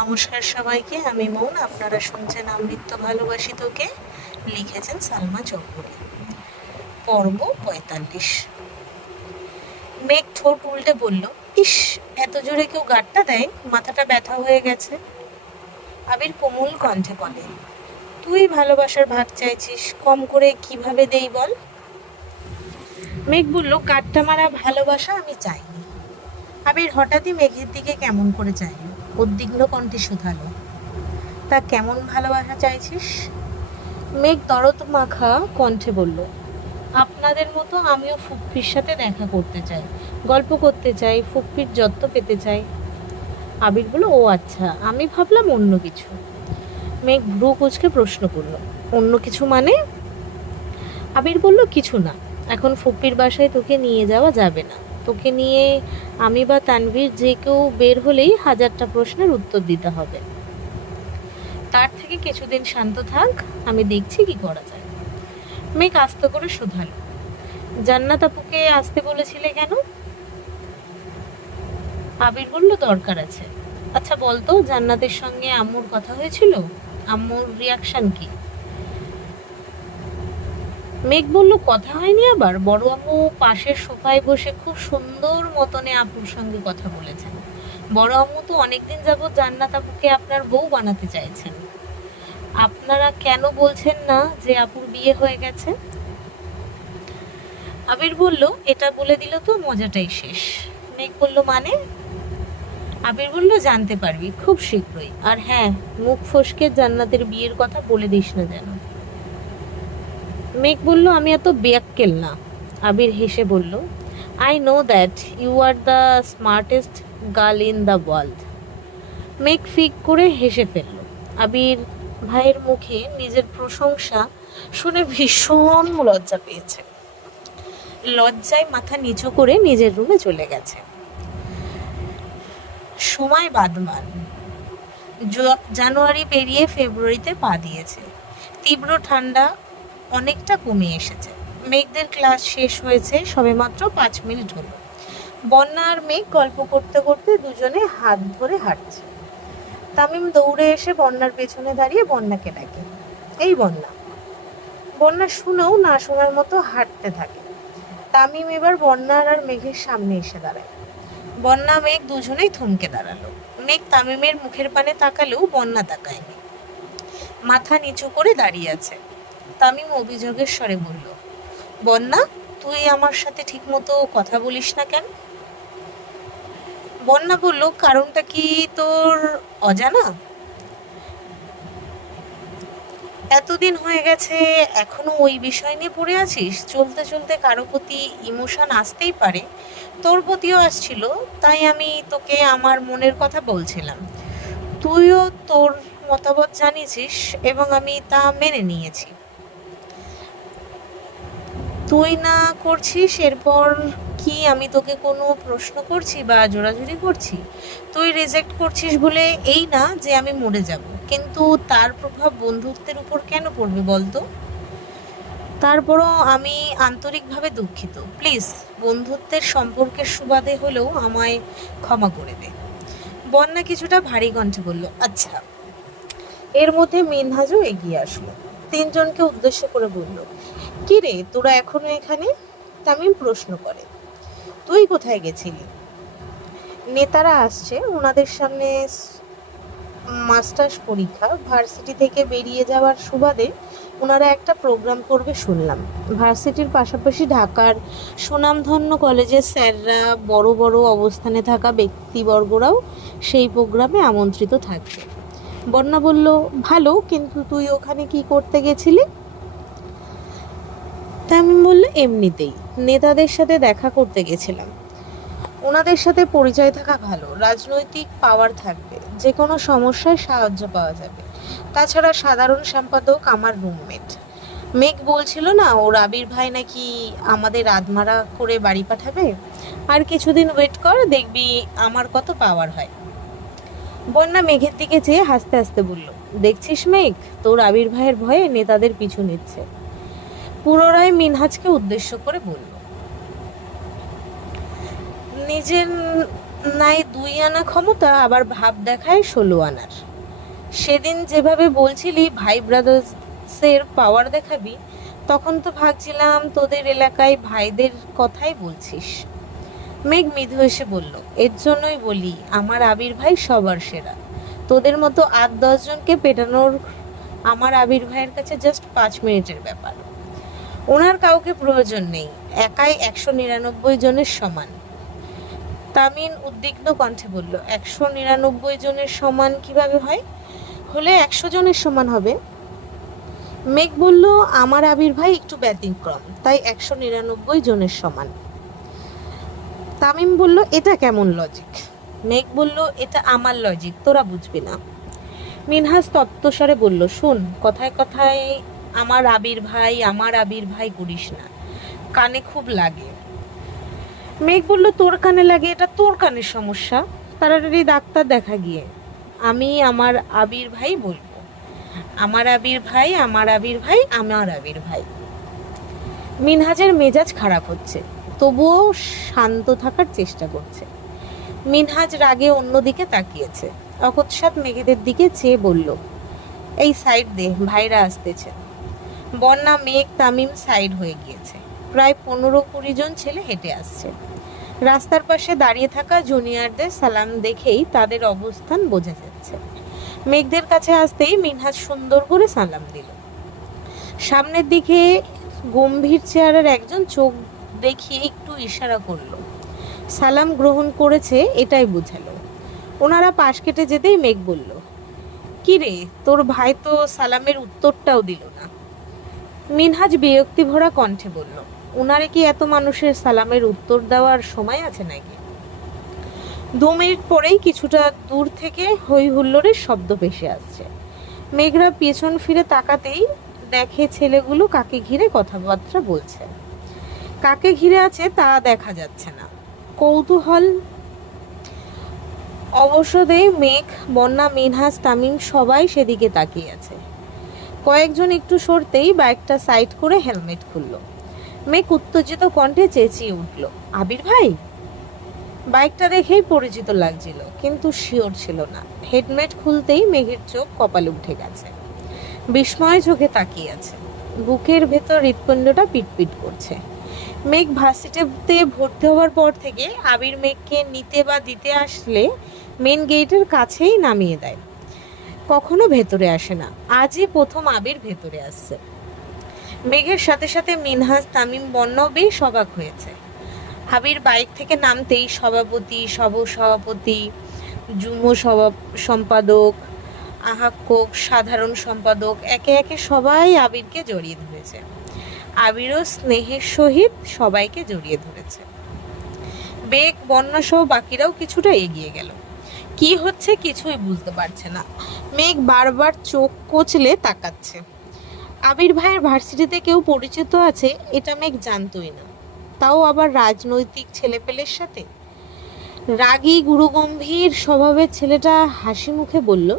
নমস্কার সবাইকে, আমি মৌন। আপনারা শুনছেন আমৃত্য ভালোবাসি তোকে, লিখেছেন সালমা চৌধুরী। পর্ব 45। মেঘ ঠোঁট উল্টে বলল, ইস, এত জোরে কেউ গাঁটটা দেয়? মাথাটা ব্যথা হয়ে গেছে। আবির কোমল কণ্ঠে বলে, তুই ভালোবাসার ভাগ চাইছিস, কম করে কিভাবে দেই বল? মেঘ বলল, গাঁটটা মারা ভালোবাসা আমি চাইনি। আবির হঠাৎই মেঘের দিকে কেমন করে চাইল, উদ্বিগ্ন কণ্ঠে শুধালো, তা কেমন ভালোবাসা চাইছিস? মেঘ দরদ মাখা কণ্ঠে বলল, আপনাদের মতো আমিও ফুপ্পির সাথে দেখা করতে চাই, গল্প করতে চাই, ফুপ্পির যত্ন পেতে চাই। আবির বলল, ও আচ্ছা, আমি ভাবলাম অন্য কিছু। মেঘ ভ্রু কুঁচকে প্রশ্ন করল, অন্য কিছু মানে? আবির বলল, কিছু না, এখন ফুপ্পির বাসায় তোকে নিয়ে যাওয়া যাবে না। তোকে নিয়ে আমি বা তানভীর যে কেউ বের হলেই হাজারটা প্রশ্নের উত্তর দিতে হবে। তার থেকে কিছুদিন শান্ত থাক, আমি দেখছি কি করা যায়। মেঘ আস্তে করে শুধালো, জান্নাত আপুকে আসতে বলেছিলে কেন? আবির বলল, দরকার আছে। আচ্ছা বলতো, জান্নাতের সঙ্গে আম্মুর কথা হয়েছিল? আম্মুর রিয়াকশন কি? মেঘ বলল, কথা হয়নি আবার? বড় আম্মু পাশের সোফায় বসে খুব সুন্দর মতনে আপুর সঙ্গে কথা বলেছেন। বড় আম্মু তো অনেকদিন যাবত জান্নাত আপুকে আপনার বউ বানাতে চাইছেন। আপনারা কেন বলছেন না যে আপুর বিয়ে হয়ে গেছে? আবির বলল, এটা বলে দিল তো মজাটাই শেষ। মেঘ বলল, মানে? আবির বলল, জানতে পারবি খুব শীঘ্রই। আর হ্যাঁ, মুখ ফসকে জান্নাতের বিয়ের কথা বলে দিস না যেন। মেঘ বলল, আমি এত বেয়াক্কেল না। আবির হেসে বলল, I know that you are the smartest girl in the world. Megh ফিক করে হেসে ফেলল। আবির ভাইয়ের মুখে নিজের প্রশংসা শুনে ভীষণ লজ্জা পেয়েছে। লজ্জায় মাথা নিচু করে নিজের রুমে চলে গেছে। সময় বাদমান। জানুয়ারি পেরিয়ে ফেব্রুয়ারিতে পা দিয়েছে। তীব্র ঠান্ডা অনেকটা কমে এসেছে। মেঘদের ক্লাস শেষ হয়েছে সবেমাত্র 5 মিনিট হলো। বন্যা আর মেঘ গল্প করতে করতে দুজনে হাত ধরে হাঁটছে। তামিম দৌড়ে এসে বন্যার পেছনে দাঁড়িয়ে বন্যাকে ডাকে, এই বন্যা। বন্যা শুনেও না শোনার মতো হাঁটতে থাকে। তামিম এবার বন্যার আর মেঘের সামনে এসে দাঁড়ায়। বন্যা মেঘ দুজনেই থমকে দাঁড়ালো। মেঘ তামিমের মুখের পানে তাকালেও বন্যা তাকায়নি, মাথা নিচু করে দাঁড়িয়ে আছে। তামিম অভিযোগের স্বরে বলল, বন্যা, তুই আমার সাথে ঠিক মতো কথা বলিস না কেন? বন্যা বলল, কারণটা কি তোর অজানা? এতদিন হয়ে গেছে, এখনো ওই বিষয় নিয়ে পড়ে আছিস? চলতে চলতে কারো প্রতি ইমোশন আসতেই পারে, তোর প্রতিও আসছিল। তাই আমি তোকে আমার মনের কথা বলছিলাম। তুইও তোর মতামত জানিয়েছিস এবং আমি তা মেনে নিয়েছি। তুই না করছিস, এরপর কি আমি তোকে কোনো প্রশ্ন করছি বা জোরাজুরি করছি? তুই রিজেক্ট করছিস বলে এই না যে আমি মরে যাব, কিন্তু তার প্রভাব বন্ধুত্বের উপর কেন পড়বে বলতো? তারপরও আমি আন্তরিকভাবে দুঃখিত। প্লিজ, বন্ধুত্বের সম্পর্কের সুবাদে হলেও আমায় ক্ষমা করে দে। বন্যা কিছুটা ভারী কণ্ঠে বলল, আচ্ছা। এর মধ্যে মিনহাজও এগিয়ে আসলো। তিনজনকে উদ্দেশ্য করে বলল, কি রে, তোরা এখনো এখানে? তামিম প্রশ্ন করে, তুই কোথায় গেছিলি? নেতারা আসছে, ওনাদের সামনে মাস্টার্স পরীক্ষা, ভার্সিটি থেকে বেরিয়ে যাওয়ার সুবাদে ওনারা একটা প্রোগ্রাম করবে শুনলাম। ভার্সিটির পাশাপাশি ঢাকার সুনামধন্য কলেজের স্যাররা, বড় বড় অবস্থানে থাকা ব্যক্তিবর্গরাও সেই প্রোগ্রামে আমন্ত্রিত থাকবে। বন্যা বলল, ভালো, কিন্তু তুই ওখানে কি করতে গেছিলি? তামিম বলল, এমনিতেই নেতাদের সাথে দেখা করতে গেছিলাম। ওনাদের সাথে পরিচয় থাকা ভালো, রাজনৈতিক পাওয়ার থাকবে, যে কোনো সমস্যায় সাহায্য পাওয়া যাবে। তাছাড়া সাধারণ সম্পাদক আমার রুমমেট। মেঘ বলছিল না, ওর আবির ভাই নাকি আমাদের আধমারা করে বাড়ি পাঠাবে। আর কিছুদিন ওয়েট কর, দেখবি আমার কত পাওয়ার হয়। বন্যা মেঘের দিকে চেয়ে হাসতে হাসতে বলল, দেখছিস মেঘ, তোর আবির ভাইয়ের ভয়ে নেতাদের পিছু নিচ্ছে। পুনরায় মিনহাজকে উদ্দেশ্য করে বলল, নিজের নাই 2 আনা ক্ষমতা, আবার ভাব দেখায় 16 আনার। সেদিন যেভাবে বলছিলি ভাই ব্রাদার্সের পাওয়ার দেখাবি, তখন তো ভাবছিলাম তোদের এলাকায় ভাইদের কথাই বলছিস। মেঘ মৃদু এসে বলল, এর জন্যই বলি আমার আবির ভাই সবার সেরা। তোদের মতো 8-10 জনকে পেটানোর আমার আবির ভাইয়ের কাছে জাস্ট 5 মিনিটের ব্যাপার। ওনার কাউকে প্রয়োজন নেই, একাই 199 জনের সমান। তামিন উদ্বিগ্ন কণ্ঠে বলল, 199 জনের সমান কিভাবে হয়? হলে 100 জনের সমান হবে। মেঘ বলল, আমার আবির ভাই একটু ব্যতিক্রম, তাই 199 জনের সমান। তামিম বলল, এটা কেমন লজিক? মেঘ বলল, এটা আমার লজিক, তোরা বুঝবি না। মিনহাজ তত্ত্বস্বরে বলল, শোন, কথায় কথায় আমার আবির ভাই করিস না, কানে খুব লাগে। মেঘ বলল, তোর কানে লাগে এটা তোর কানের সমস্যা, তাড়াতাড়ি ডাক্তার দেখা গিয়ে। আমি আমার আবির ভাই বলবো, আমার আবির ভাই, আমার আবির ভাই, আমার আবির ভাই। মিনহাজের মেজাজ খারাপ হচ্ছে, তবুও শান্ত থাকার চেষ্টা করছে। মিনহাজ রাগে অন্যদিকে তাকিয়েছে। অকস্মাৎ মেঘেদের দিকে চেয়ে বলল, এই সাইড দে, ভাইরা আসতেছে। বন্যা, মেঘ, তামিম সাইড হয়ে গিয়েছে। প্রায় 15-20 জন ছেলে হেঁটে আসছে। রাস্তার পাশে দাঁড়িয়ে থাকা জুনিয়রদের সালাম দেখেই তাদের অবস্থান বোঝা যাচ্ছে। মেঘদের কাছে আসতেই মিনহাজ সুন্দর করে সালাম দিল। সামনের দিকে গম্ভীর চেহারার একজন চোখ দেখিয়ে একটু ইশারা করলো। সালাম গ্রহণ করেছে এটাই বুঝালো। ওনারা পাশ কেটে যেতেই মেঘ বলল, কি রে, তোর ভাই তো সালামের উত্তরটাও দিল না। মিনহাজ বিরক্তি ভরা কণ্ঠে বলল, ওনারে কি এত মানুষের সালামের উত্তর দেওয়ার সময় আছে নাকি? 2 মিনিট পরেই কিছুটা দূর থেকে হই হুল্লোড়ের শব্দ ভেসে আসছে। মেঘরা পেছন ফিরে তাকাতেই দেখে ছেলেগুলো কাকে ঘিরে কথাবার্তা বলছে। কাকে ঘিরে আছে তা দেখা যাচ্ছে না। কৌতূহল অবসরে মেঘ, বন্যা, মিনহাজ, তামিম সবাই সেদিকে তাকিয়ে আছে। কয়েকজন একটু সরতেই বাইকটা সাইড করে হেলমেট খুলল। মেঘ উত্তেজিত কণ্ঠে চেঁচিয়ে উঠল, আবির ভাই! বাইকটা দেখেই পরিচিত লাগছিল, কিন্তু শিওর ছিল না। হেলমেট খুলতেই মেঘের চোখ কপালে উঠে গেছে। বিস্ময় চোখে তাকিয়ে আছে। বুকের ভেতর হৃৎপিণ্ডটা পিটপিট করছে। মেঘ ভার্সিটিতে ভর্তি হওয়ার পর থেকে আবির মেঘকে নিতে বা দিতে আসলে মেন গেটের কাছেই নামিয়ে দেয়, কখনো ভেতরে আসে না। আজই প্রথম আবির ভেতরে আসছে। মেঘের সাথে সাথে মিনহাজ, তামিম, বন্যাও বেশ অবাক হয়েছে। আবির বাইক থেকে নামতেই সভাপতি, সভাপতি, যুগ্ম সম্পাদক, আহ্বায়ক, সাধারণ সম্পাদক একে একে সবাই আবিরকে জড়িয়ে ধরেছে। আবিরও স্নেহের সহিত সবাইকে জড়িয়ে ধরেছে। বেগ, বন্যা সহ বাকিরাও কিছুটা এগিয়ে গেল। কি হচ্ছে কিছুই বুঝতে পারছে না। মেঘ বারবার চোখ কচলে তাকাচ্ছে। আবির ভাইয়ের ভার্সিটিতে কেউ পরিচিত আছে এটা মেঘ জানতই না, তাও আবার রাজনৈতিক ছেলেপেলের সাথে। রাগী গুরুগম্ভীর স্বভাবের ছেলেটা হাসি মুখে বলল,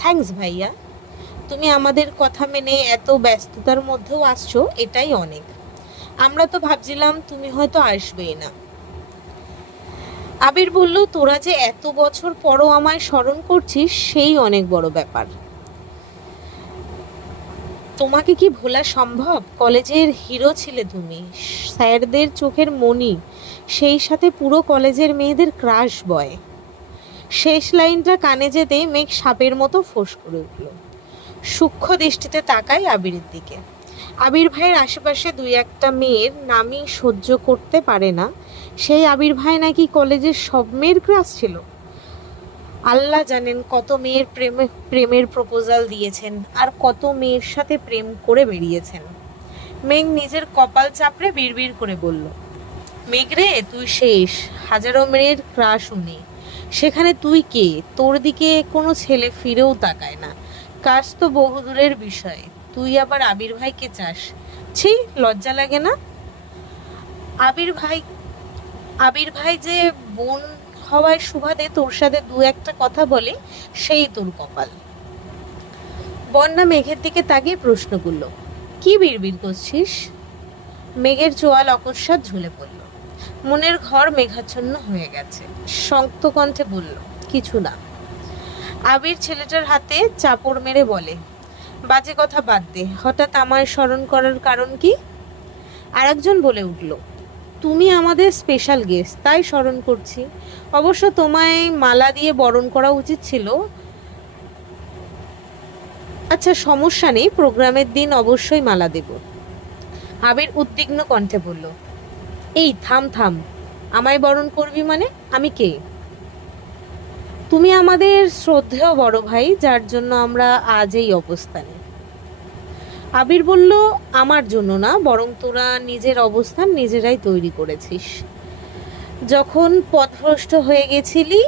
থ্যাঙ্কস ভাইয়া, তুমি আমাদের কথা মেনে এত ব্যস্ততার মধ্যেও আসছো, এটাই অনেক। আমরা তো ভাবছিলাম তুমি হয়তো আসবেই না। আবির বলল, তোরা যে এত বছর পরও আমায় স্মরণ করছিস সেই অনেক বড় ব্যাপার। তোমাকে কি ভোলা সম্ভব? কলেজের হিরো ছিলে তুমি, স্যারদের চোখের মণি, সেই সাথে পুরো কলেজের মেয়েদের ক্রাশ বয়। শেষ লাইনটা কানে যেতেই মেঘ সাপের মতো ফোঁস করে উঠল। সূক্ষ্ম দৃষ্টিতে তাকায় আবিরের দিকে। আবির ভাইয়ের আশেপাশে 2-1টা মেয়ের নামই সহ্য করতে পারে না, সেই আবির ভাই নাকি কলেজের সব মেয়ের ক্রাশ ছিল। আল্লাহ জানেন কত মেয়ের প্রেমের প্রপোজাল দিয়েছেন আর কত মেয়ের সাথে প্রেম করে বেরিয়েছেন। মেঘ নিজের কপাল চাপড়ে বিড়বিড় করে বলল, মেঘ রে, তুই শেষ। হাজারো মেয়ের ক্রাশ উনি, সেখানে তুই কে? তোর দিকে কোনো ছেলে ফিরেও তাকায় না। কাজ তো বহুদূরের বিষয়, তুই আবার আবির ভাইকে চাস? ছি, লজ্জা লাগে না? আবির ভাই যে বোন হওয়ার সুবাদে তোর সাথে 2-1টা কথা বলে, সেই তোর কপাল। বন্যা মেঘের দিকে তাকিয়ে প্রশ্ন করল, কি বিড়বিড় করছিস? মেঘের চোয়াল অকস্মাৎ ঝুলে পড়ল। মনের ঘর মেঘাচ্ছন্ন হয়ে গেছে। শক্ত কণ্ঠে বলল, কিছু না। আবির ছেলেটার হাতে চাপড় মেরে বলে, বাজে কথা বাদ দে, হঠাৎ আমায় স্মরণ করার কারণ কি? আরেকজন বলে উঠল, তুমি আমাদের স্পেশাল গেস্ট, তাই স্মরণ করছি। অবশ্য তোমায় মালা দিয়ে বরণ করা উচিত ছিল। আচ্ছা, সমস্যা নেই, প্রোগ্রামের দিন অবশ্যই মালা দেব। আবির উদ্বিগ্ন কণ্ঠে বলল, এই থাম থাম, আমায় বরণ করবি মানে? আমি কে? তুমি আমাদের শ্রদ্ধেয় বড় ভাই, যার জন্য আমরা আজ এই অবস্থানে। আবির বলল, আমার জন্য না, বরং তোরা নিজের অবস্থান নিজেরাই তৈরি করেছিস। যখন পথভ্রষ্ট হয়ে গেছিলি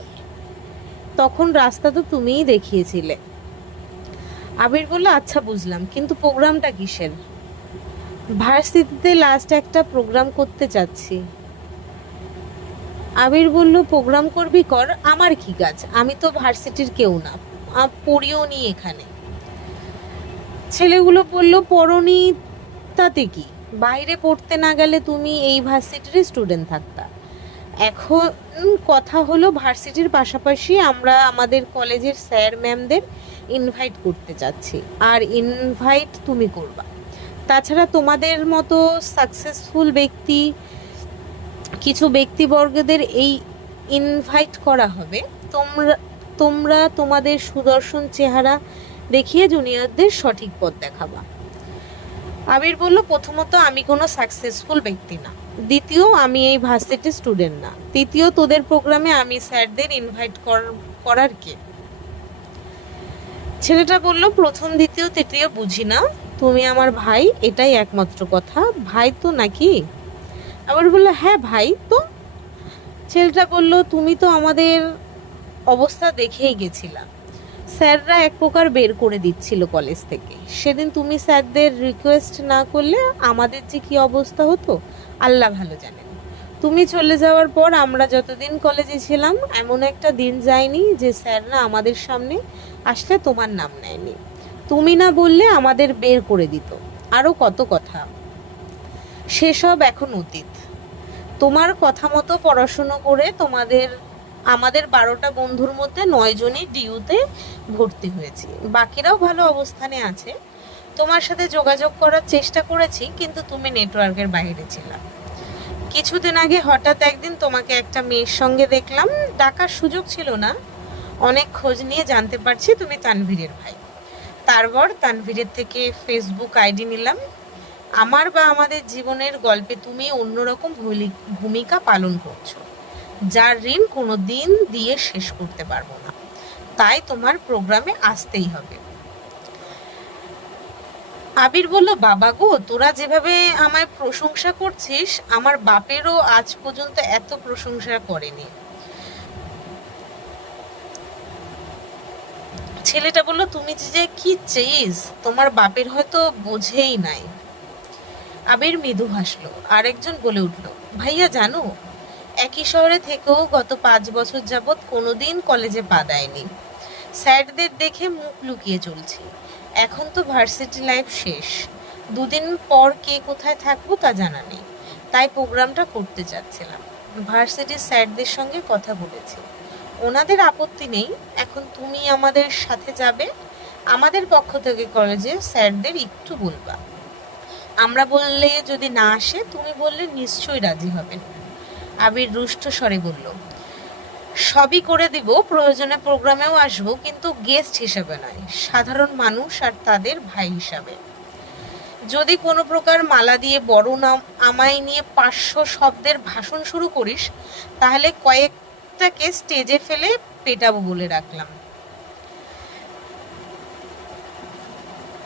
তখন রাস্তা তো তুমিই দেখিয়েছিলে। আবির বলল, আচ্ছা বুঝলাম, কিন্তু প্রোগ্রামটা কিসের? ভার্সিটিতে লাস্ট একটা প্রোগ্রাম করতে চাচ্ছি। আবির বলল, প্রোগ্রাম করবি কর, আমার কি কাজ? আমি তো ভার্সিটির কেউ না, পড়িও নি এখানে। ছেলেগুলো বলল, পড়নি তাতে কি? বাইরে পড়তে না গেলে তুমি এই ভার্সিটির স্টুডেন্ট থাকতা। এখন কথা হলো, ভার্সিটির পাশাপাশি আমরা আমাদের কলেজের স্যার ম্যামদের ইনভাইট করতে চাচ্ছি, আর ইনভাইট তুমি করবা। তাছাড়া তোমাদের মতো সাকসেসফুল কিছু ব্যক্তিবর্গদের এই ইনভাইট করা হবে। তোমরা তোমরা তোমাদের সুদর্শন চেহারা দেখিয়ে জুনিয়রদের সঠিক পথ দেখাবা। আবির বলল, প্রথমত আমি কোনো সাকসেসফুল ব্যক্তি না, দ্বিতীয় আমি এই ভার্সিটির স্টুডেন্ট না, তৃতীয় তোদের প্রোগ্রামে আমি স্যারদের ইনভাইট করার কে? ছেলেটা বলল, প্রথম দ্বিতীয় তৃতীয় বুঝি না, তুমি আমার ভাই, এটাই একমাত্র কথা। ভাই তো নাকি? আবার বলল, হ্যাঁ ভাই তো। ছেলেটা বলল, তুমি তো আমাদের অবস্থা দেখেই গেছিলাম, স্যাররা এক প্রকার বের করে দিচ্ছিল কলেজ থেকে। সেদিন তুমি স্যারদের রিকোয়েস্ট না করলে আমাদের যে কি অবস্থা হতো আল্লাহ ভালো জানেন। তুমি চলে যাওয়ার পর আমরা যতদিন কলেজে ছিলাম এমন একটা দিন যায়নি যে স্যাররা আমাদের সামনে আসলে তোমার নাম নেয়নি। তুমি না বললে আমাদের বের করে দিত। আরও কত কথা, সেসব এখন অতীত। তোমার কথা মতো পড়াশুনো করে আমাদের 12টা বন্ধুর মধ্যে 9 জনই ডিইউতে ভর্তি হয়েছি, বাকিরাও ভালো অবস্থানে আছে। তোমার সাথে যোগাযোগ করার চেষ্টা করেছি, কিন্তু তুমি নেটওয়ার্কের বাইরে ছিলা। কিছুদিন আগে হঠাৎ একদিন তোমাকে একটা মেয়ের সঙ্গে দেখলাম, ডাকার সুযোগ ছিল না। অনেক খোঁজ নিয়ে জানতে পারছি তুমি তানভীরের ভাই। তারপর তানভীরের থেকে ফেসবুক আইডি নিলাম। আমার বা আমাদের জীবনের গল্পে তুমি অন্যরকম ভূমিকা পালন করছো, যার ঋণ কোনো দিন দিয়ে শেষ করতে পারবো না। তাই তোমার প্রোগ্রামে আসতেই হবে। আবির বলল, বাবা গো, তোরা যেভাবে আমায় প্রশংসা করছিস, আমার বাপেরও আজ পর্যন্ত এত প্রশংসা করেনি। ছেলেটা বলল, তুমি যে কি চেয়েছ তোমার বাপের হয়তো বোঝেই নাই। আবির মৃদু হাসলো। আরেকজন বলে উঠল, ভাইয়া জানো, একই শহরে থেকেও গত 5 বছর যাবৎ কোনোদিন কলেজে পা দেয়নি। স্যারদের দেখে মুখ লুকিয়ে চলছি। এখন তো ভার্সিটি লাইফ শেষ, 2 দিন পর কে কোথায় থাকবো তা জানা নেই। তাই প্রোগ্রামটা করতে চাচ্ছিলাম। ভার্সিটির স্যারদের সঙ্গে কথা বলেছি, ওনাদের আপত্তি নেই। এখন তুমি আমাদের সাথে যাবে। আমাদের পক্ষ থেকে কলেজে স্যারদের একটু বলবা। আমরা বললে যদি না আসে, তুমি বললে নিশ্চয়ই রাজি হবেন। আবির রুষ্ট স্বরে বলল, সবই করে দিব, প্রয়োজনে প্রোগ্রামেও আসবো, কিন্তু গেস্ট হিসেবে নয়, সাধারণ মানুষ আর তাদের ভাই হিসাবে। যদি কোনো প্রকার মালা দিয়ে বড় নাম আমায় নিয়ে 500 শব্দের ভাষণ শুরু করিস, তাহলে কয়েকটাকে স্টেজে ফেলে পেটাবো বলে রাখলাম।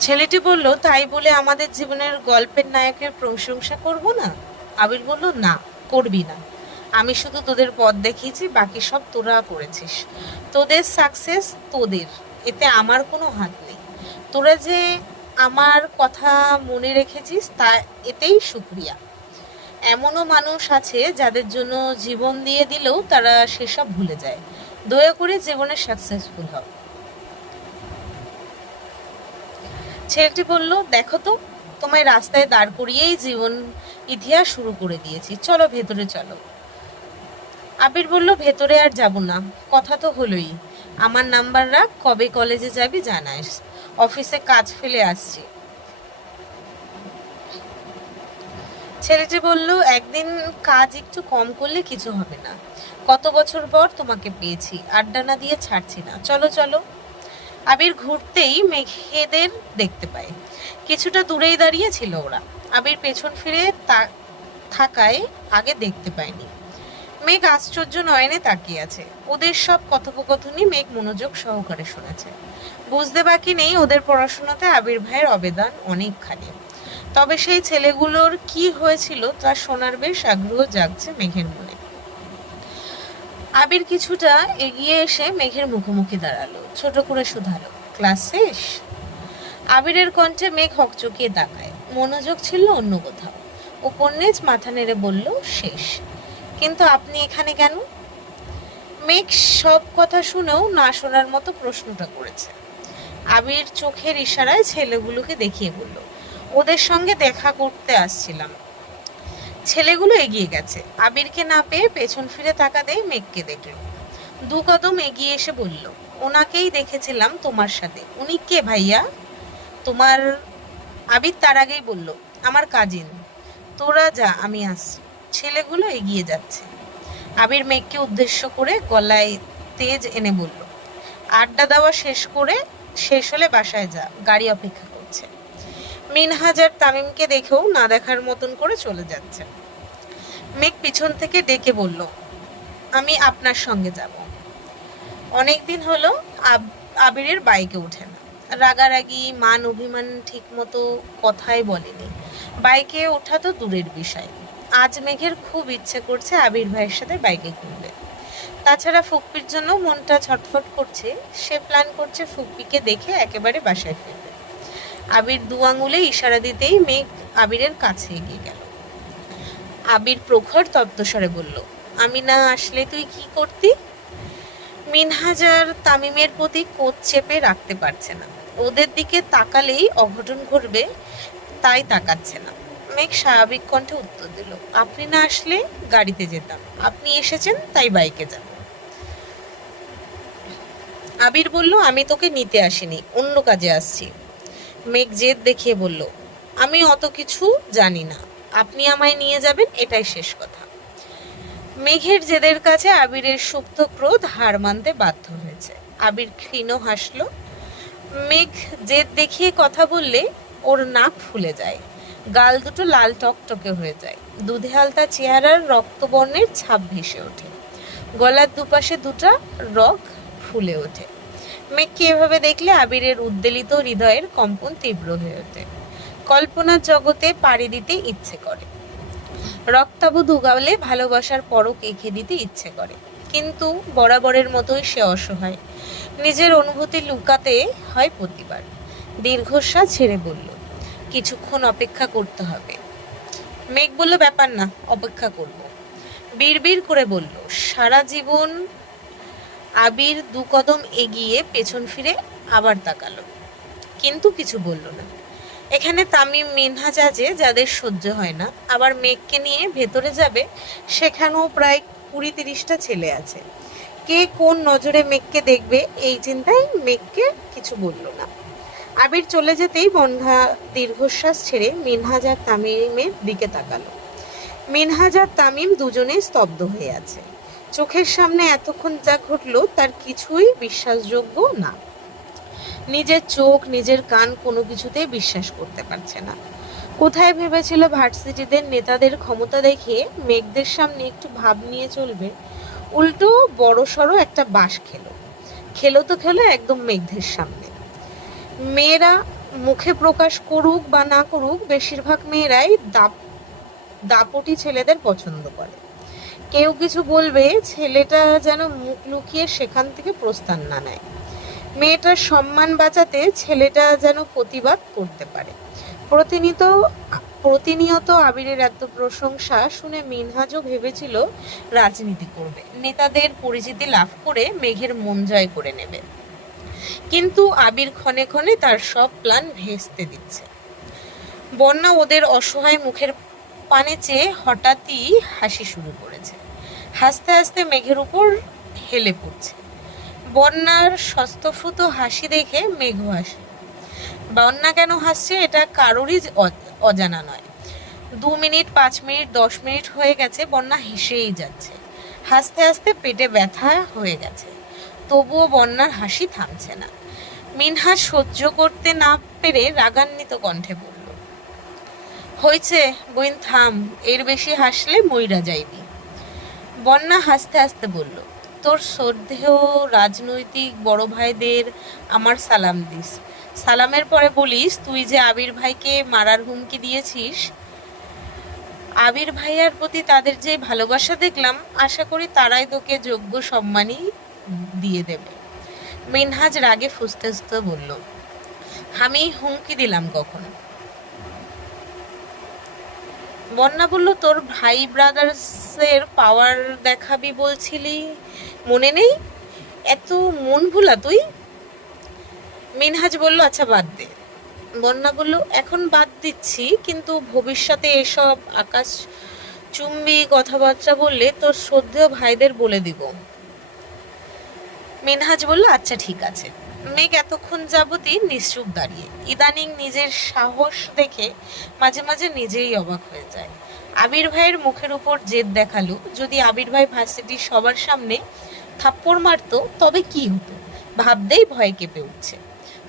ছেলেটি বলল, তাই বলে আমাদের জীবনের গল্পের নায়কের প্রশংসা করব না? আবির বলল, না, করবি না। আমি শুধু তোদের পথ দেখিয়েছি, বাকি সব তোরা করেছিস। তোদের সাকসেস তোদের, এতে আমার কোনো হাত নেই। তোরা যে আমার কথা মনে রেখেছিস তা এতেই শুকরিয়া। এমনও মানুষ আছে যাদের জন্য জীবন দিয়ে দিলেও তারা সেসব ভুলে যায়। দয়া করে জীবনে সাকসেসফুল হও। ছেলেটি বলল, দেখো তো, তোমায় রাস্তায় দাঁড় করিয়েই জীবন ইতিহাস শুরু করে দিয়েছি, চলো ভেতরে চলো। আবির বলল, ভেতরে আর যাব না, কথা তো হলোই। আমার নাম্বার রাখ, কবে কলেজে যাবি জানাইস। অফিসে কাজ ফেলে আসছি। ছেলেটি বলল, একদিন কাজ একটু কম করলে কিছু হবে না। কত বছর পর তোমাকে পেয়েছি, আড্ডা না দিয়ে ছাড়ছি না, চলো চলো। আবির ঘুরতেই মেঘেদের দেখতে পায়। কিছুটা দূরেই দাঁড়িয়ে ছিল ওরা। আবির পেছন ফিরে থাকায় আগে দেখতে পায়নি। মেঘ আশ্চর্য নয়নে তাকিয়ে আছে। ওদের সব কথোপকথনই মেঘ মনোযোগ সহকারে শুনেছে। বুঝতে বাকি নেই ওদের পড়াশোনাতে আবির ভাইয়ের অবদান অনেকখানি। তবে সেই ছেলেগুলোর কি হয়েছিল তা শোনার বেশ আগ্রহ জাগছে মেঘের মনে। আবির কিছুটা এগিয়ে এসে মেঘের মুখোমুখি দাঁড়ালো, ছোট করে শুধালো, ক্লাস শেষ? আবিরের কণ্ঠে মেঘ হকচকিয়ে তাকায়। মনোযোগ ছিল অন্য কোথাও। উপর নিচ মাথা নেড়ে বলল, শেষ। কিন্তু আপনি এখানে কেন? মেঘ সব কথা শুনেও না শোনার মতো প্রশ্নটা করেছে। আবির চোখের ইশারায় ছেলেগুলোকে দেখিয়ে বলল, ওদের সঙ্গে দেখা করতে আসছিলাম। ছেলেগুলো এগিয়ে গেছে। আবিরকে না পেয়ে পেছন ফিরে তাকাতেই মেঘকে দেখল। দু কদম এগিয়ে এসে বলল, ওনাকেই দেখেছিলাম তোমার সাথে। উনি কে ভাইয়া? তোমার? আবির তার আগেই বলল, আমার কাজিন। তোরা যা, আমি আসছি। ছেলেগুলো এগিয়ে যাচ্ছে। আবির মেঘকে উদ্দেশ্য করে গলায় তেজ এনে বলল, আড্ডা দেওয়া শেষ হলে বাসায় যা, গাড়ি অপেক্ষা করছে। মিনহাজ আর তামিমকে দেখেও না দেখার মতন করে চলে যাচ্ছে। মেঘ পিছন থেকে ডেকে বলল, আমি আপনার সঙ্গে যাব। অনেকদিন হলো আবিরের বাইকে ওঠে না। রাগারাগি মান অভিমান ঠিক মতো কথাই বলেনি। বাইকে ওঠা তো দূরের বিষয়। আজ মেঘের খুব ইচ্ছে করছে আবির ভাইয়ের সাথে বাইকে ঘুরবে। তাছাড়া ফুপ্পির জন্য মনটা ছটফট করছে। সে প্ল্যান করছে ফুপ্পিকে দেখে একেবারে বাসায় ফিরবে। আবির দু আঙুলে ইশারা দিতেই মেঘ আবিরের কাছে এগিয়ে গেল। আবির প্রখর তপ্তস্বরে বলল, আমি না আসলে তুই কি করতি? মিনহাজার তামিমের প্রতি কোচ চেপে রাখতে পারছে না। ওদের দিকে তাকালেই অঘটন ঘটবে, তাই তাকাচ্ছে না। মেঘ স্বাভাবিক কণ্ঠে উত্তর দিল, আপনি না আসলে গাড়িতে যেতাম, আপনি এসেছেন তাই বাইকে যাব। আবির বলল, আমি তোকে নিতে আসিনি, অন্য কাজে আসছি। মেঘ জেদ দেখিয়ে বলল, আমি অত কিছু জানি না, আপনি আমায় নিয়ে যাবেন, এটাই শেষ কথা। মেঘের জেদের কাছে আবিরের সুপ্ত ক্রোধ হার মানতে বাধ্য হয়েছে। আবির ক্ষীণ হাসল। মেঘ জেদ দেখিয়ে কথা বললে ওর নাক ফুলে যায়, গাল দুটো লাল টকটকে হয়ে যায়, দুধে আলতা চেহারার রক্তবর্ণের ছাপ ভেসে ওঠে, গলার দুপাশে দুটা রগ ফুলে ওঠে। মেঘকে এভাবে দেখলে আবিরের উদ্বেলিত হৃদয়ের কম্পন তীব্র হয়ে ওঠে। কল্পনার জগতে পাড়ি দিতে ইচ্ছে করে। রক্তাবু দুগালে ভালোবাসার পরক এঁকে দিতে ইচ্ছে করে। কিন্তু বরাবরের মতোই সে অসহায়। নিজের অনুভূতি লুকাতে হয় প্রতিবার। দীর্ঘশ্বাস ছেড়ে বলল, কিছুক্ষণ অপেক্ষা করতে হবে। মেঘ বলল, ব্যাপার না, অপেক্ষা করব। বিড়বিড় করে বলল, সারা জীবন। আবির দু কদম এগিয়ে পেছন ফিরে আবার তাকালো, কিন্তু কিছু বলল না। এখানে তামিম মিনহাজ আছে যাদের সহ্য হয় না, আবার মেঘকে নিয়ে ভেতরে যাবে, সেখানেও প্রায় 20-30টা ছেলে আছে। কে কোন নজরে মেঘকে দেখবে এই চিন্তায় মেঘকে কিছু বলল না। আবির চলে যেতেই বন্ধা দীর্ঘশ্বাস ছেড়ে মিনহাজ আর তামিমের দিকে তাকালো। মিনহাজ আর তামিম দুজনেই স্তব্ধ হয়ে আছে। চোখের সামনে এতক্ষণ যা ঘটলো তার কিছুই বিশ্বাসযোগ্য না। নিজের চোখ, নিজের কান কোনো কিছুতেই বিশ্বাস করতে পারছে না। কোথায় ভেবেছিল ভার্সিটিদের নেতাদের ক্ষমতা দেখিয়ে মেঘদের সামনে একটু ভাব নিয়ে চলবে, উল্টো বড়সড় একটা বাঁশ খেলো তো খেলো একদম মেঘদের সামনে। মেয়েরা মুখে প্রকাশ করুক বা না করুক, বেশিরভাগ মেয়েরাই দাপটি ছেলেদের পছন্দ করে। কেউ কিছু বলবে, ছেলেটা যেন মুখ লুকিয়ে সেখান থেকে প্রস্থান না নেয়। মেয়েটার সম্মান বাঁচাতে ছেলেটা যেন প্রতিবাদ করতে পারে। প্রতিনিয়ত আবিরের এত প্রশংসা শুনে মিনহাজও ভেবেছিল রাজনীতি করবে, নেতাদের পরিচিতি লাভ করে মেঘের মন জয় করে নেবে। কিন্তু আবির ক্ষণে ক্ষণে তার সব প্ল্যান ভেস্তে দিচ্ছে। বন্যা ওদের অসহায় মুখের পানে চেয়ে হঠাৎই হাসি শুরু করেছে। হাসতে হাসতে মেঘের উপর হেলে পড়ছে। বন্যার স্বস্তফুত হাসি দেখে মেঘও হাসে। বন্যা কেন হাসছে এটা কারোরই অজানা নয়। 2 মিনিট, 5 মিনিট, 10 মিনিট হয়ে গেছে, বন্যা হেসেই যাচ্ছে। হাসতে হাসতে পেটে ব্যথা হয়ে গেছে, তবুও বন্যার হাসি থামছে না। মিনহাজ সহ্য করতে না পেরে রাগান্বিত কণ্ঠে বলল, হয়েছে বইন, থাম, এর বেশি হাসলে মইরা যাইবি। বন্যা হাসতে হাসতে বলল, তোর শ্রদ্ধেয় রাজনৈতিক বড় ভাইদের আমার সালাম দিস। সালামের পরে বলিস তুই যে আবির ভাইকে মারার হুমকি দিয়েছিস। আবির ভাইয়ার প্রতি তাদের যে ভালোবাসা দেখলাম, আশা করি তারাই তোকে যোগ্য সম্মানই দিয়ে দেবে। মিনহাজ রাগে ফুঁসতে ফুঁসতে বলল, আমি হুমকি দিলাম কখনো? বন্যা বলল, তোর ভাই ব্রাদার্সের পাওয়ার দেখাবি বলছিলি, মনে নেই? এত মন ভোলা তুই? মিনহাজ বলল, আচ্ছা বাদ দে। বন্যা বলল, এখন বাদ দিচ্ছি, কিন্তু ভবিষ্যতে এসব আকাশ চুম্বি কথাবার্তা বললে তোর শ্রদ্ধেয় ভাইদের বলে দিব। মিনহাজ বলল, আচ্ছা ঠিক আছে। মেঘ এতক্ষণ যাবতই নিশ্চুপ দাঁড়িয়ে। ইদানিং নিজের সাহস দেখে মাঝে মাঝে নিজেই অবাক হয়ে যায়। আবির ভাইয়ের মুখের উপর জেদ দেখালো, যদি আবির ভাই ভার্সিটির সবার সামনে থাপ্পড় মারতো তবে কি হতো ভাবতেই ভয় কেঁপে উঠছে।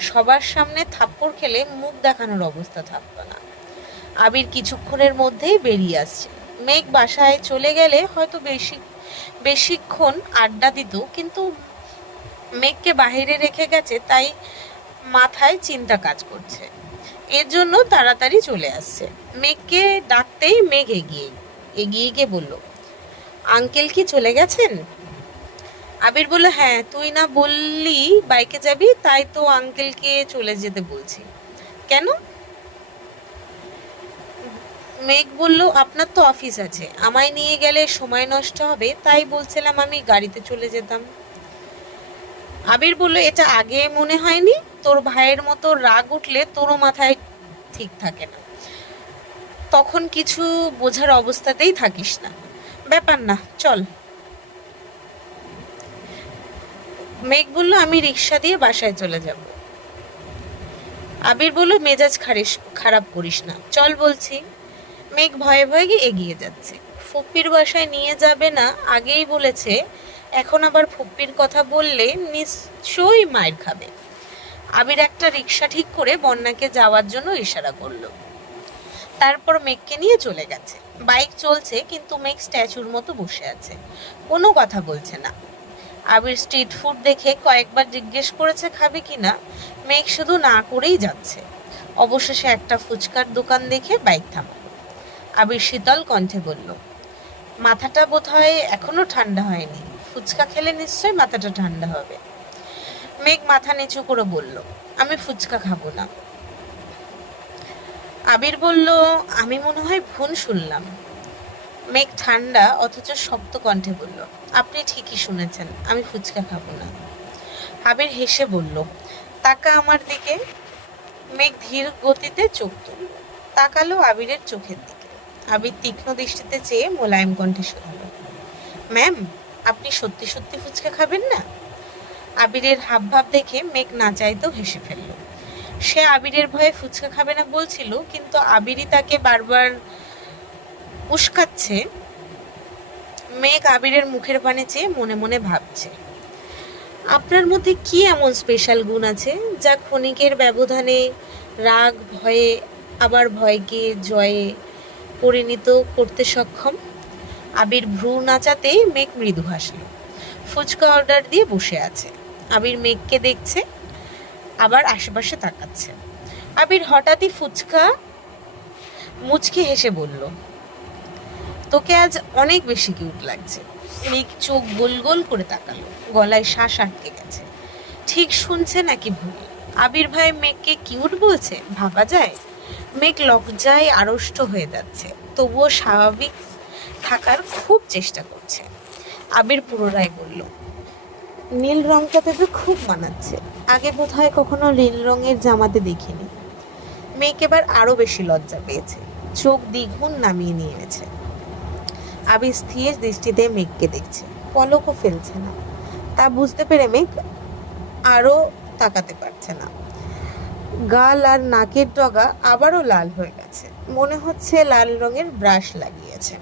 সবার সামনে থাপ্পড় খেলে মুখ দেখানোর অবস্থা থাকতো না। আবির কিছুক্ষণের মধ্যেই বেরিয়ে আসছে। মেঘ বাসায় চলে গেলে হয়তো বেশিক্ষণ আড্ডা দিত, কিন্তু মেঘকে বাহিরে রেখে গেছে, তাই মাথায় চিন্তা কাজ করছে। এর জন্য তাড়াতাড়ি চলে আসছে। মেঘকে ডাকতেই মেঘ এগিয়ে গিয়ে বলল, আঙ্কেল কি চলে গেছেন? আবির বলল, হ্যাঁ, তুই না বললি বাইকে যাবি, তাই তো আঙ্কেলকে চলে যেতে বলছি। কেন? মেঘ বলল, আপনার তো অফিস আছে, আমায় নিয়ে গেলে সময় নষ্ট হবে, তাই বলছিলাম আমি গাড়িতে চলে যেতাম। আবির বলল, এটা আগে মনে হয়নি? তোর ভাইয়ের মতো রাগ উঠলে তোরও মাথায় ঠিক থাকে না, তখন কিছু বোঝার অবস্থাতেই থাকিস না। ব্যাপার না, চল। মেঘ বলল, আমি রিক্সা দিয়ে বাসায় চলে যাব। আবির বলল, মেজাজ খারাপ করিস না, চল বলছি। মেঘ ভয়ে ভয়ে এগিয়ে যাচ্ছে। ফুপ্পির বাসায় নিয়ে যাবে না আগেই বলেছে, এখন আবার ফুপ্পির কথা বললে নিশ্চয়ই মায়ের খাবে। আবির একটা রিক্সা ঠিক করে বন্যাকে যাওয়ার জন্য ইশারা করলো। তারপর মেঘকে নিয়ে চলে গেছে। বাইক চলছে, কিন্তু মেঘ স্ট্যাচুর মতো বসে আছে, কোনো কথা বলছে না। আবির স্ট্রিট ফুড দেখে কয়েকবার জিজ্ঞেস করেছে খাবে কিনা, মেঘ শুধু না করেই যাচ্ছে। অবশেষে একটা ফুচকার দোকান দেখে বাইক থামালো। আবির শীতল কণ্ঠে বলল, মাথাটা বোধহয় এখনো ঠান্ডা হয়নি, ফুচকা খেলে নিশ্চয়ই মাথাটা ঠান্ডা হবে। মেঘ মাথা নিচু করে বলল, আমি ফুচকা খাবো না। আবির বলল, আমি মনে হয় ভুল শুনলাম। মেঘ ঠান্ডা অথচ শক্ত কণ্ঠে বলল, আপনি ঠিকই শুনেছেন, আমি ফুচকা খাবো না। আবির হেসে বলল, তাকা আমার দিকে। মেঘ ধীর গতিতে চোখ তুলল, তাকালো আবিরের চোখের দিকে। আবির তীক্ষ্ণ দৃষ্টিতে চেয়ে মোলায়েম কণ্ঠে শুনল, ম্যাম, আপনি সত্যি সত্যি ফুচকা খাবেন না? আবিরের হাবভাব দেখে মেঘ না চাইতেও হেসে ফেলল। সে আবিরের ভয়ে ফুচকা খাবে না বলছিল, কিন্তু আবিরই তাকে বারবার উস্কাচ্ছে। মেঘ আবিরের মুখের পানে চেয়ে মনে মনে ভাবছে, আপনার মধ্যে কি এমন স্পেশাল গুণ আছে যা ক্ষণিকের ব্যবধানে রাগ ভয়ে আবার ভয়কে জয়ে পরিণত করতে সক্ষম? আবির ভ্রু নাচাতেই মেঘ মৃদু হাসল। ফুচকা অর্ডার দিয়ে বসে আছে। আবির মেঘকে দেখছে, আবার আশেপাশে তাকাচ্ছে। আবির হঠাৎই ফুচকা মুচকি হেসে বলল, তোকে আজ অনেক বেশি কিউট লাগছে। মেঘ চোখ গোল গোল করে তাকালো, গলায় শ্বাস আটকে গেছে। ঠিক শুনছে নাকি ভুল? আবির ভাই মেঘকে কিউট বলছে, ভাবা যায়? মেঘ লজ্জায় আড়ষ্ট হয়ে যাচ্ছে, তবুও স্বাভাবিক থাকার খুব চেষ্টা করছে। আবির পুনরায় বলল, নীল রংটা তোকে খুব মানাচ্ছে, আগে বোধহয় কখনো নীল রঙের জামাতে দেখিনি। মেঘ এবার আরো বেশি লজ্জা পেয়েছে, চোখ দ্বিগুণ নামিয়ে নিয়েছে। আবির স্থির দৃষ্টিতে মেঘকে দেখছে, পলকও ফেলছে না। তা বুঝতে পেরে মেঘ আরো তাকাতে পারছে না। গাল আর নাকের ডগা আবারও লাল হয়ে গেছে, মনে হচ্ছে লাল রঙের ব্রাশ লাগিয়েছে।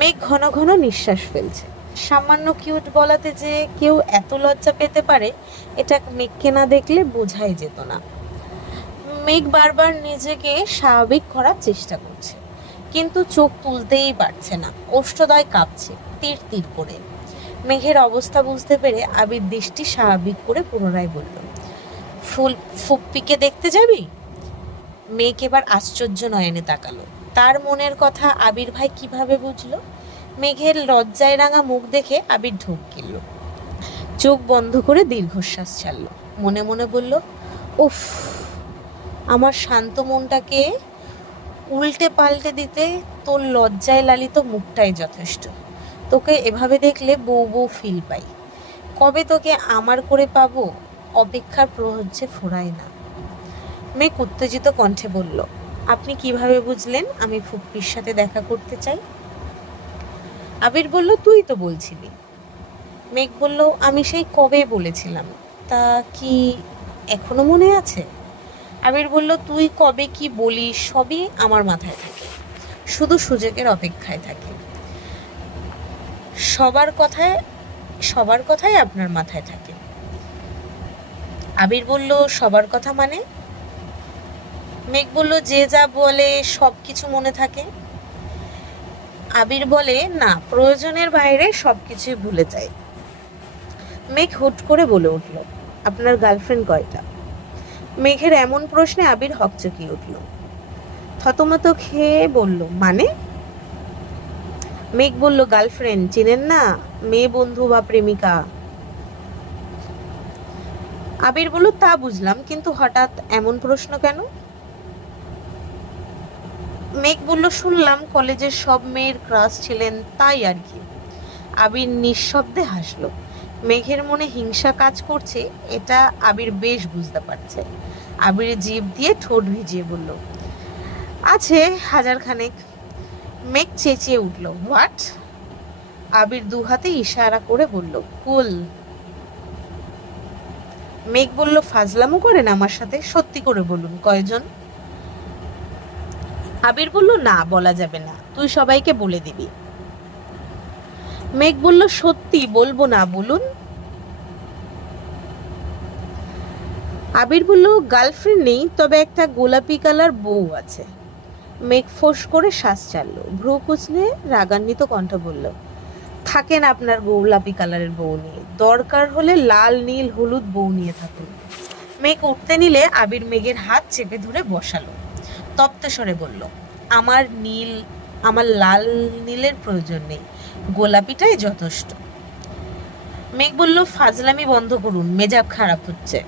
মেঘ ঘন ঘন নিঃশ্বাস ফেলছে। সামান্য কিউট বলাতে যে কেউ এত লজ্জা পেতে পারে, এটা মেঘকে না দেখলে বোঝাই যেত না। মেঘ বারবার নিজেকে স্বাভাবিক করার চেষ্টা করছে, কিন্তু চোখ তুলতেই পারছে না। ওষ্ঠদয় কাঁপছে তীর তীর করে। মেঘের অবস্থা বুঝতে পেরে আবির দৃষ্টি স্বাভাবিক করে পুনরায় বলল, ফুপ্পিকে দেখতে যাবি? মেঘ এবার আশ্চর্য নয়নে তাকালো। তার মনের কথা আবির ভাই কিভাবে বুঝলো? মেঘের লজ্জায় রাঙা মুখ দেখে আবির ঢোক গেল। চোখ বন্ধ করে দীর্ঘশ্বাস ছাড়ল। মনে মনে বলল, উফ, আমার শান্ত মনটাকে উল্টে পাল্টে দিতে তোর লজ্জায় লালিত মুখটাই যথেষ্ট। তোকে এভাবে দেখলে বউ বউ ফিল পাই। কবে তোকে আমার করে পাবো, অপেক্ষার প্রহজ্জে ফোরায় না। মেঘ উত্তেজিত কণ্ঠে বলল, আপনি কিভাবে বুঝলেন আমি ফুপ্পির সাথে দেখা করতে চাই? আবির বলল, তুই তো বলছিলি। মেঘ বলল, আমি সেই কবে বলেছিলাম, তা কি এখনো মনে আছে? আবির বলল, তুই কবে কি বলিস সবই আমার মাথায় থাকে, শুধু সুযোগের অপেক্ষায় থাকে। সবার কথাই আপনার মাথায় থাকে। আবির বলল, সবার কথা মানে? মেঘ বলল, যে যা বলে সব কিছু মনে থাকে। আবির বলে, না, প্রয়োজনের বাইরে সবকিছুই ভুলে যায়। মেঘ হুট করে বলে উঠল, আপনার গার্লফ্রেন্ড কয়টা? মেঘের এমন প্রশ্নে আবির হকচকিয়ে উঠল। থতমত খেয়ে বলল, মানে? মেঘ বলল, গার্লফ্রেন্ড চিনেন না, মেয়ে বন্ধু বা প্রেমিকা। আবির বলল, তা বুঝলাম, কিন্তু হঠাৎ এমন প্রশ্ন কেন? মেঘ বলল, শুনলাম কলেজের সব মেয়ের ক্রাশ ছিলেন, তাই আর কি। আবির নিঃশব্দে হাসলো। মেঘের মনে হিংসা কাজ করছে, এটা আবির বেশ বুঝতে পারছে। আবির জিভ দিয়ে ঠোঁট ভিজিয়ে বলল, আছে হাজার খানেক। মেঘ চেঁচিয়ে উঠল, হোয়াট? আবির দু হাতে ইশারা করে বলল, কুল। মেঘ বলল, ফাজলামো করেন আমার সাথে, সত্যি করে বলুন কয়জন? আবির বলল, না, বলা যাবে না, তুই সবাইকে বলে দিবি। মেঘ বলল, সত্যি বলবো না, বলুন। আবির বলল, গার্লফ্রেন্ড নেই, তবে একটা গোলাপি কালার বউ আছে। মেঘ ফোঁস করে শ্বাস ছাড়ল, ভ্রু কুঁচলে রাগান্বিত কণ্ঠ বলল, থাকেন আপনার গোলাপি কালারের বউ নিয়ে, দরকার হলে লাল নীল হলুদ বউ নিয়ে থাকুন। মেঘ উঠতে নিলে আবির মেঘের হাত চেপে ধরে বসালো। তপ্ত স্বরে বলল, আমার লাল নীলের প্রয়োজন নেই, গোলাপিটাই যথেষ্ট। মেঘ বলল, ফাজলামি বন্ধ করুন, মেজাজ খারাপ হচ্ছে।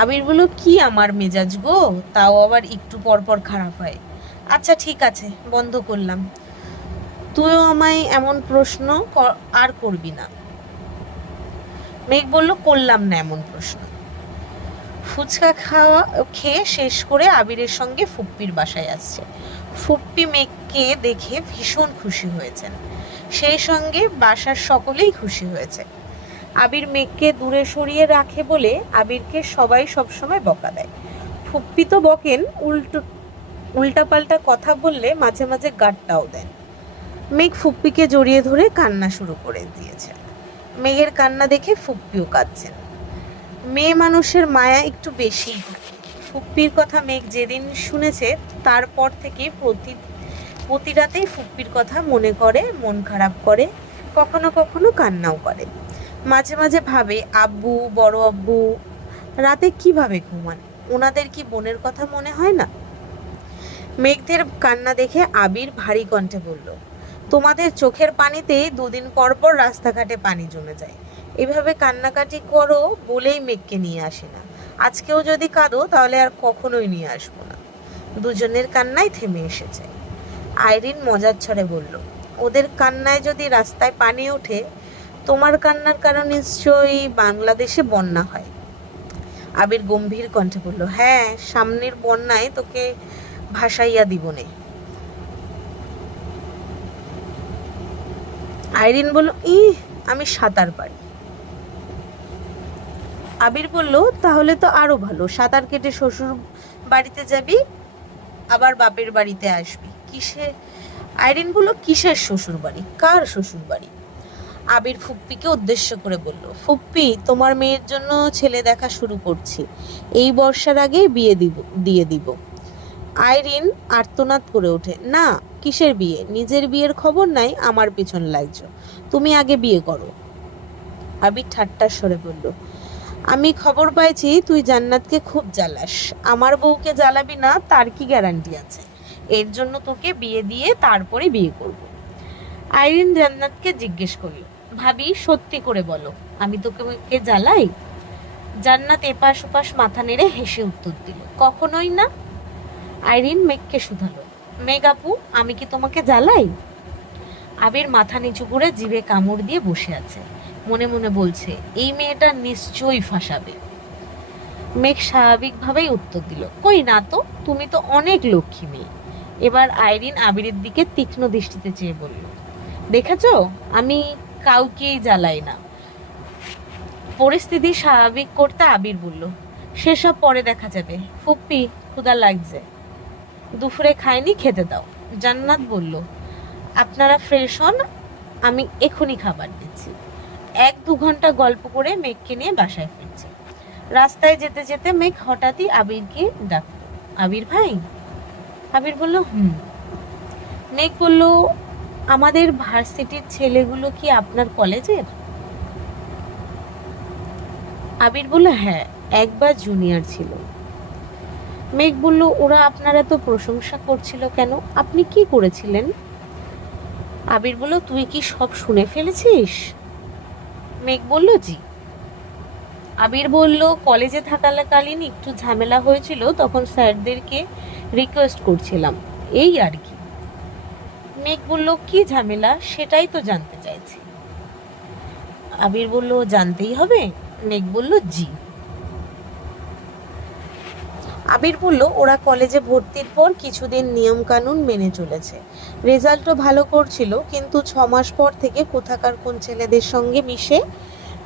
আবির বলল, কি আমার মেজাজ গো, তাও আবার একটু পর পর খারাপ হয়। আচ্ছা ঠিক আছে, বন্ধ করলাম, তুইও আমায় এমন প্রশ্ন আর করবি না। মেঘ বলল, করলাম না এমন প্রশ্ন। ফুচকা খেয়ে শেষ করে আবিরের সঙ্গে ফুপ্পির বাসায় আসছে। ফুপ্পি মেঘকে দেখে ভীষণ খুশি হয়েছেন, সেই সঙ্গে বাসার সকলেই খুশি হয়েছে। আবির মেঘকে দূরে সরিয়ে রাখে বলে আবিরকে সবাই সবসময় বকা দেয়। ফুপ্পি তো বকেন, উল্টাপাল্টা কথা বললে মাঝে মাঝে গাঁটটাও দেন। মেঘ ফুপ্পিকে জড়িয়ে ধরে কান্না শুরু করে দিয়েছে। মেঘের কান্না দেখে ফুপ্পিও কাঁদছেন। মেয়ে মানুষের মায়া একটু বেশি। ফুপ্পির কথা মেঘ যেদিন শুনেছে তারপর থেকে প্রতি রাতেই ফুপ্পির কথা মনে করে, মন খারাপ করে, কখনো কখনো কান্নাও করে। মাঝে মাঝে ভাবে, আব্বু, বড় আব্বু রাতে কিভাবে ঘুমান, ওনাদের কি বোনের কথা মনে হয় না? মেঘদের কান্না দেখে আবির ভারী কণ্ঠে বলল, তোমাদের চোখের পানিতেই দুদিন পর পর রাস্তাঘাটে পানি জমে যায়। এভাবে কান্নাকাটি করো বলেই মেঘকে নিয়ে আসি না। আজকেও যদি কাঁদো তাহলে আর কখনোই নিয়ে আসবো না। দুজনের কান্নায় থেমে এসেছে। আইরিন মজার ছড়ে বলল, ওদের কান্নায় যদি রাস্তায় পানি ওঠে, তোমার কান্নার কারণ নিশ্চয়ই বাংলাদেশে বন্যা হয়। আবির গম্ভীর কণ্ঠে বলল, হ্যাঁ, সামনের বন্যায় তোকে ভাসাইয়া দিবনে। আইরিন বলল, আমি সাঁতার পারি। আবির বলল, তাহলে তো আরো ভালো, সাঁতার কেটে শ্বশুর বাড়িতে যাবি, আবার বাপের বাড়িতে আসবি। আইরিন বলল, কিসের শ্বশুর বাড়ি, কার শ্বশুর বাড়ি? আবির ফুপ্পিকে উদ্দেশ্য করে বলল, ফুপ্পি, তোমার মেয়ের জন্য ছেলে দেখা শুরু করছি, এই বর্ষার আগেই দিয়ে দিব। আইরিন আর্তনাদ করে ওঠে, না, কিসের বিয়ে? নিজের বিয়ের খবর নাই, আমার পিছন লাগছো, তুমি আগে বিয়ে করো। আবির ঠাট্টার স্বরে বলল, আমি খবর পাইছি তুই জান্নাতকে খুব জ্বালাস, আমার বউকে জ্বালাবি না তার কি গ্যারান্টি আছে? এর জন্য তোকে বিয়ে দিয়ে তারপরে বিয়ে করব। আইরিন জান্নাতকে জিজ্ঞেস করল, ভাবি, সত্যি করে বলো, আমি তোকে জ্বালাই? জান্নাত এপাশ ওপাশ মাথা নেড়ে হেসে উত্তর দিল, কখনোই না। আইরিন মেঘকে শুধালো, মেঘ আপু, আমি কি তোমাকে জ্বালাই? আবির মাথা নিচু করে জিভে কামড় দিয়ে বসে আছে, মনে মনে বলছে, এই মেয়েটা নিশ্চয়ই ফাঁসাবে। মেঘ স্বাভাবিকভাবেই উত্তর দিল, কই না তো, তুমি তো অনেক লক্ষ্মী মেয়ে। এবার আইরিন আবিরের দিকে তীক্ষ্ণ দৃষ্টিতে চেয়ে বলল, দেখেছো, আমি কাউকেই জ্বালাই না। পরিস্থিতি স্বাভাবিক করতে আবির বলল, সেসব পরে দেখা যাবে। ফুপ্পি, ক্ষুধা লাগছে, দুপুরে খাইনি, খেতে দাও। জান্নাত বলল, আপনারা ফ্রেশ হন, আমি এখনই খাবার দিচ্ছি। 1-2 ঘন্টা গল্প করে মেঘকে নিয়ে বাসায় ফিরছে। রাস্তায় যেতে যেতে মেঘ হঠাৎই আবিরকে ডাকল, আবির ভাই। আবির বলল, মেঘ বলল, আমাদের ভার্সিটির ছেলেগুলো কি আপনার কলেজের? আবির বলল, হ্যাঁ, একবার জুনিয়র ছিল। মেঘ বলল, ওরা আপনার এত প্রশংসা করছিল কেন, আপনি কি করেছিলেন? আবির বলল, তুই কি সব শুনে ফেলেছিস? মেঘ বলল, জি। আবির বলল, কলেজে থাকাকালীন একটু ঝামেলা হয়েছিল, তখন স্যারদেরকে রিকোয়েস্ট করছিলাম, এই আর কি। মেঘ বলল, কি ঝামেলা, সেটাই তো জানতে চাইছি। আবির বলল, জানতেই হবে। মেঘ বলল, জি। আবির বলল, ওরা কলেজে ভর্তির পর কিছুদিন নিয়ম কানুন মেনে চলেছে, রেজাল্টও ভালো করছিল, কিন্তু 6 মাস পর থেকে কোথাকার কোন ছেলেদের সঙ্গে মিশে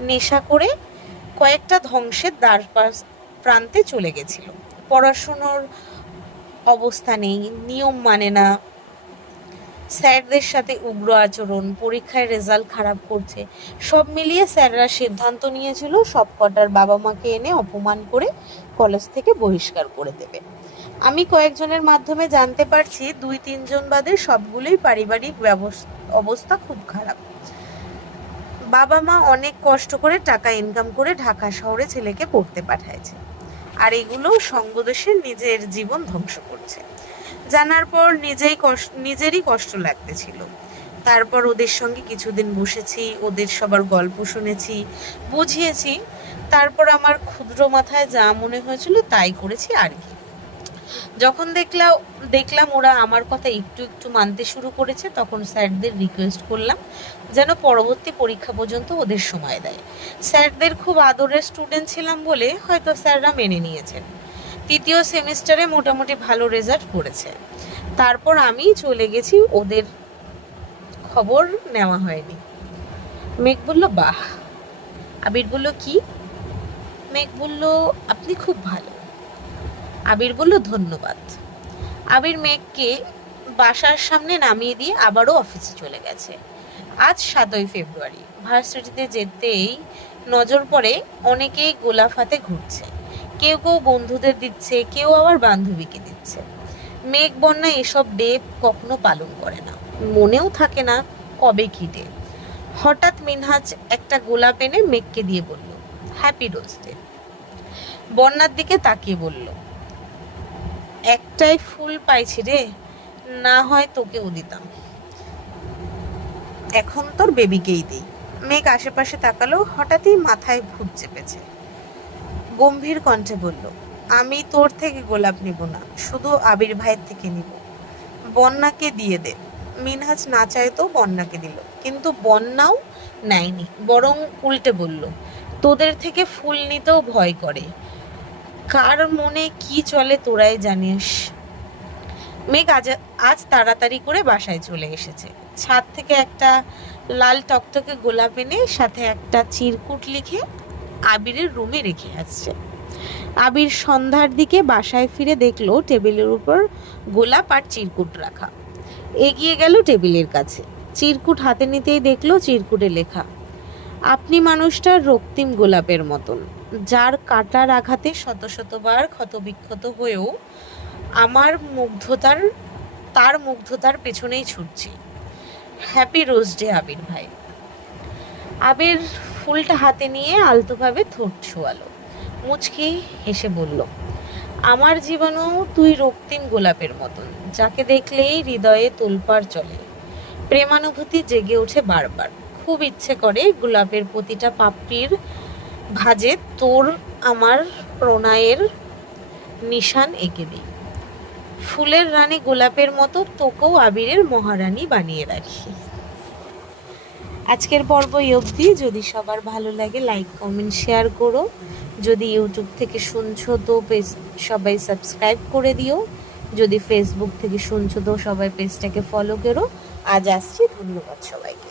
নেশা করে কয়েকটা ধ্বংসের দ্বার প্রান্তে চলে গেছিল। পড়াশুনোর অবস্থা নেই, নিয়ম মানে না, স্যারদের সাথে উগ্র আচরণ, পরীক্ষায় রেজাল্ট খারাপ করছে। সব মিলিয়ে স্যাররা সিদ্ধান্ত নিয়েছিল সব কটার বাবা মাকে এনে অপমান করে কলেজ থেকে বহিষ্কার করে দেবে। আমি কয়েকজনের মাধ্যমে জানতে পারছি 2-3 জন বাদে সবগুলোই পারিবারিক অবস্থা খুব খারাপ। বাবা মা অনেক কষ্ট করে টাকা ইনকাম করে ঢাকা শহরে ছেলেকে পড়তে পাঠাইছে, আর এগুলো সঙ্গদোষে নিজের জীবন ধ্বংস করছে। জানার পর নিজেরই কষ্ট লাগতেছিল। তারপর ওদের সঙ্গে কিছুদিন বসেছি, ওদের সবার গল্প শুনেছি, বুঝিয়েছি, তারপর আমার ক্ষুদ্র মাথায় যা মনে হয়েছিল তাই করেছি আর কি। যখন দেখলাম ওরা আমার কথা একটু একটু মানতে শুরু করেছে, তখন স্যারদের রিকোয়েস্ট করলাম যেন পরবর্তী পরীক্ষা পর্যন্ত ওদের সময় দেয়। স্যারদের খুব আদরের স্টুডেন্ট ছিলাম বলে হয়তো স্যাররা মেনে নিয়েছেন। 3য় সেমিস্টারে মোটামুটি ভালো রেজাল্ট করেছে। তারপর আমি চলে গেছি, ওদের খবর নেওয়া হয়নি। মেঘ বলল, বাহ। আবির বলল, কি? মেঘ বলল, আপনি খুব ভালো। আবির বলল, ধন্যবাদ। আবির মেঘকে বাসার সামনে নামিয়ে দিয়ে আবারও অফিসে চলে গেছে। আজ 7ই ফেব্রুয়ারি। ভার্সিটিতে যেতেই নজর পড়ে অনেকেই গোলাপ হাতে ঘুরছে, কেউ কেউ বন্ধুদের দিচ্ছে, কেউ আবার বান্ধবীকে দিচ্ছে। মেঘ বন্যা এসব ডে কখনো পালন করে না, মনেও থাকে না কবে কি ডে। হঠাৎ মিনহাজ একটা গোলাপ এনে মেঘকে দিয়ে বলল, হ্যাপি রোজ ডে। বন্যার দিকে তাকিয়ে বলল, একটাই ফুল পাইছি রে, না হয় তোকেও দিতাম, এখন তোর বেবিকেই দিই। মেঘ আশেপাশে তাকালো, হঠাৎই মাথায় ভূত চেপেছে। গম্ভীর কণ্ঠে বলল, আমি তোর থেকে গোলাপ নিব না, শুধু আবির ভাইয়ের থেকে নিব, বন্যাকে দিয়ে দে। মিনহাজ না চাইতেও বন্যাকে দিল, কিন্তু বন্যাও নেয়নি, বরং উল্টে বলল, তোদের থেকে ফুল নিতেও ভয় করে, কার মনে কি চলে তোরাই জানিস। মেঘ আজ তাড়াতাড়ি করে বাসায় চলে এসেছে। ছাদ থেকে একটা লাল টকটকে গোলাপ এনে সাথে একটা চিরকুট লিখে আবিরের রুমে রেখে আসছে। আবির সন্ধ্যার দিকে বাসায় ফিরে দেখলো টেবিলের উপর গোলাপ আর চিরকুট রাখা। এগিয়ে গেল টেবিলের কাছে, চিরকুট হাতে নিতেই দেখলো চিরকুটে লেখা, আপনি মানুষটার রক্তিম গোলাপের মতন, যার কাটার আঘাতে শত শতবার ক্ষতবিক্ষত হয়েও তার মুগ্ধতার পেছনেই ছুটছি। হ্যাপি রোজ ডে আবির ভাই। আবির ফুলটা হাতে নিয়ে আলতোভাবে ঠোঁট ছোঁয়ালো, মুচকি হেসে বলল, আমার জীবনেও তুই রক্তিম গোলাপের মতন, যাকে দেখলেই হৃদয়ে তোলপাড় চলে, প্রেমানুভূতি জেগে ওঠে বারবার। খুব ইচ্ছে করে গোলাপের প্রতিটা পাপড়ির ভাঁজে তোর আমার প্রণয়ের নিশান এঁকে দিই। ফুলের রানী গোলাপের মতো তোকেও আবিরের মহারানী বানিয়ে রাখি। আজকের পর্ব এই অবধি। যদি সবার ভালো লাগে লাইক কমেন্ট শেয়ার করো। যদি ইউটিউব থেকে শুনছো তো পেজ সবাই সাবস্ক্রাইব করে দিও। যদি ফেসবুক থেকে শুনছো তো সবাই পেজটাকে ফলো করো। আজ আসছি, ধন্যবাদ সবাইকে।